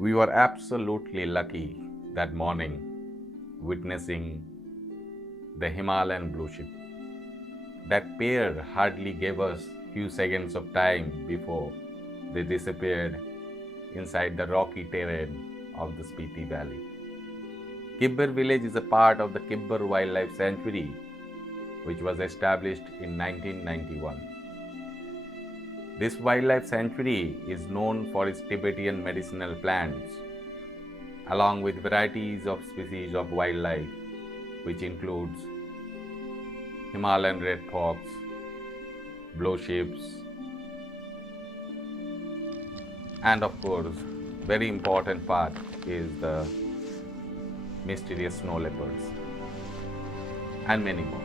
We were absolutely lucky that morning witnessing the Himalayan Blueshhep. That pair hardly gave us few seconds of time before they disappeared inside the rocky terrain of the Spiti Valley. Kibber village is a part of the Kibber Wildlife Sanctuary, which was established in 1991. This wildlife sanctuary is known for its Tibetan medicinal plants, along with varieties of species of wildlife, which includes Himalayan red fox, Bluesheeps, and of course, very important part is the mysterious snow leopards, and many more.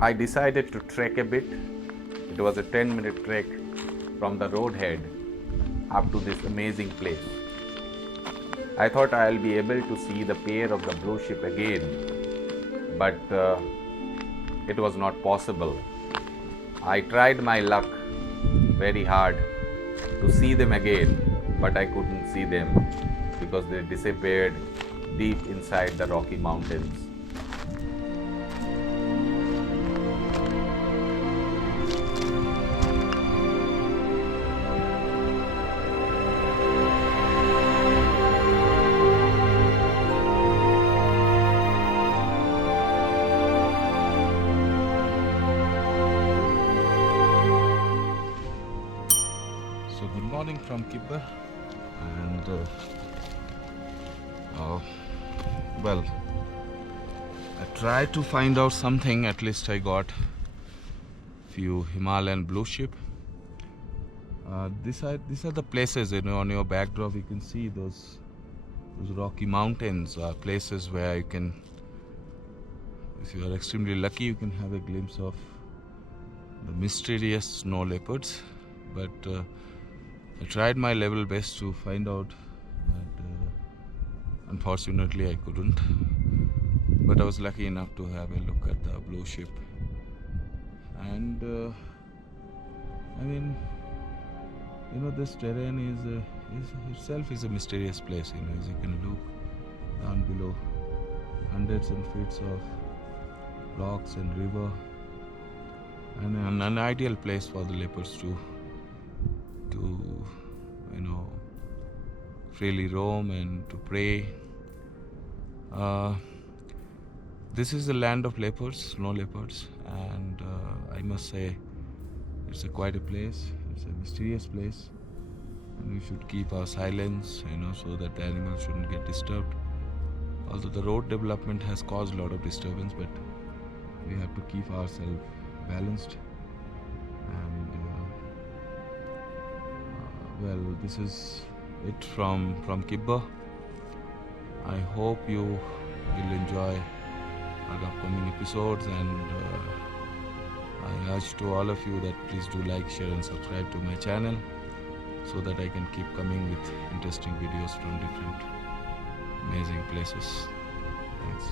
I decided to trek a bit. It was a 10-minute trek from the roadhead up to this amazing place. I thought I'll be able to see the pair of the Blueshhep again, but it was not possible. I tried my luck very hard to see them again, but I couldn't see them because they disappeared deep inside the Rocky Mountains. So good morning from Kibber, and well, I tried to find out something. At least I got few Himalayan Blueshhep. These are the places, on your backdrop. You can see those rocky mountains are places where you can, if you are extremely lucky, you can have a glimpse of the mysterious snow leopards. But I tried my level best to find out, but unfortunately I couldn't. But I was lucky enough to have a look at the Blueshhep, and this terrain is itself is a mysterious place. As you can look down below, hundreds and feet of rocks and river, and an ideal place for the leopards to freely roam and to prey. This is the land of leopards, snow leopards, and I must say it's quite a place. It's a mysterious place, and we should keep our silence, so that the animals shouldn't get disturbed. Although the road development has caused a lot of disturbance, but we have to keep ourselves balanced. And well, this is it from Kibber. I hope you will enjoy our upcoming episodes, and I urge to all of you that please do like, share and subscribe to my channel, so that I can keep coming with interesting videos from different amazing places. Thanks.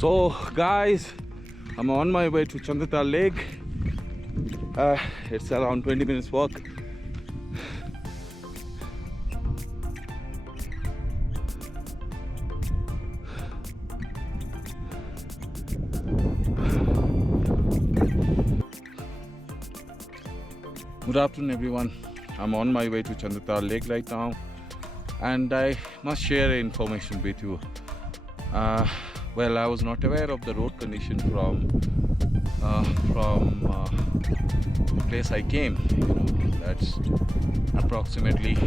So guys, I'm on my way to Chandra Tal Lake. It's around 20 minutes walk. Good afternoon everyone. I'm on my way to Chandra Tal Lake right now, and I must share information with you. Well, I was not aware of the road condition from the place I came. That's approximately,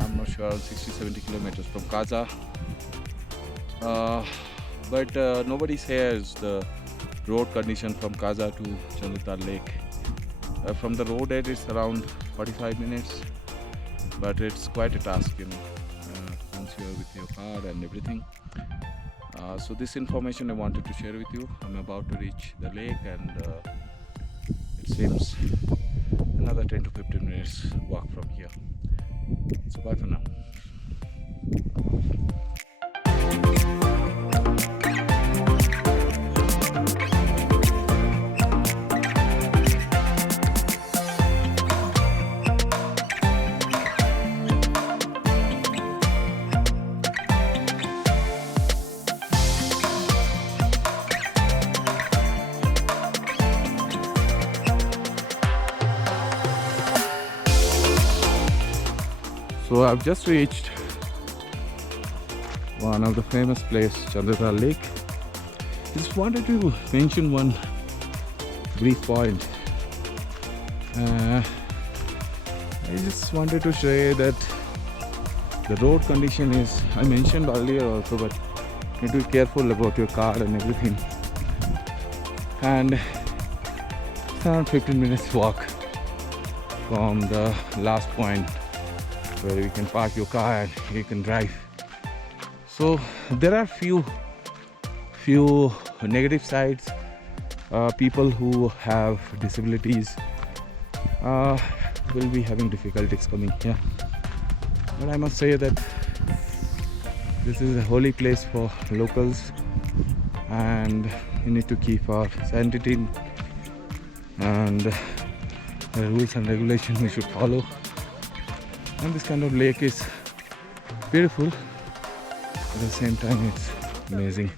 I'm not sure, 60-70 kilometers from Kaza. But nobody says the road condition from Kaza to Chandra Tal Lake. From the road edge it's around 45 minutes, but it's quite a task, once you're with your car and everything. So this information I wanted to share with you. I'm about to reach the lake, and it seems another 10 to 15 minutes walk from here. So bye for now. So I've just reached one of the famous place, Chandra Tal Lake. Just wanted to mention one brief point. I just wanted to say that the road condition is, I mentioned earlier also, but you need to be careful about your car and everything. And it's around 15 minutes walk from the last point where you can park your car and you can drive. So there are few negative sides. People who have disabilities will be having difficulties coming here. But I must say that this is a holy place for locals, and we need to keep our sanctity and the rules and regulations we should follow. And this kind of lake is beautiful, at the same time it's amazing.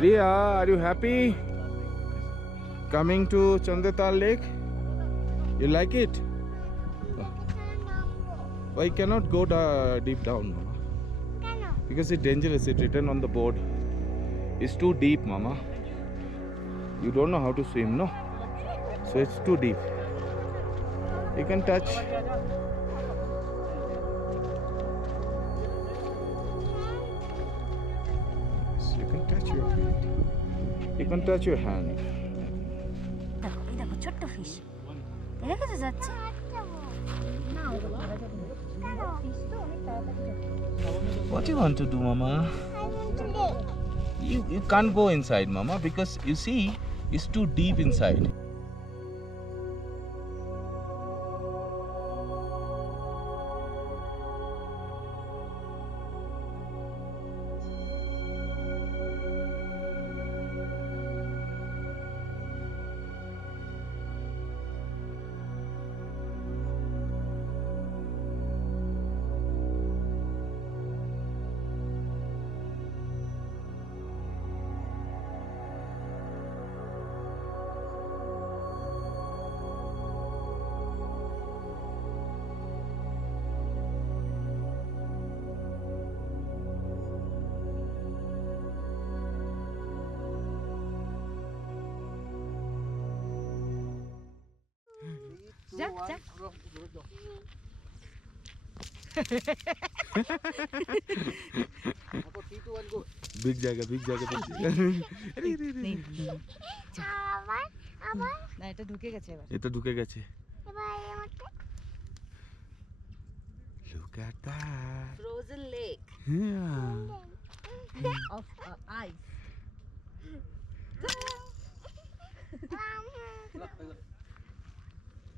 Leah, are you happy coming to Chandra Tal Lake? You like it? Why cannot go deep down? Cannot. because it's dangerous. It's written on the board. It's too deep, Mama. You don't know how to swim, no? So it's too deep. You can touch. So you can touch your feet. You can touch your hand. দেখো এই দেখো ছোট্ট fish দেখে তো যাচ্ছে না ওটা ধরা যাবে না ফিশ তো অনেক তাড়াতাড়ি যাবে What do you want to do, Mama? You can't go inside, Mama, because you see, it's too deep inside. যা যা Big jaga. না এটা ঢুকে গেছে এবার এটা ঢুকে গেছে Look at that. Frozen lake Yeah. Of ice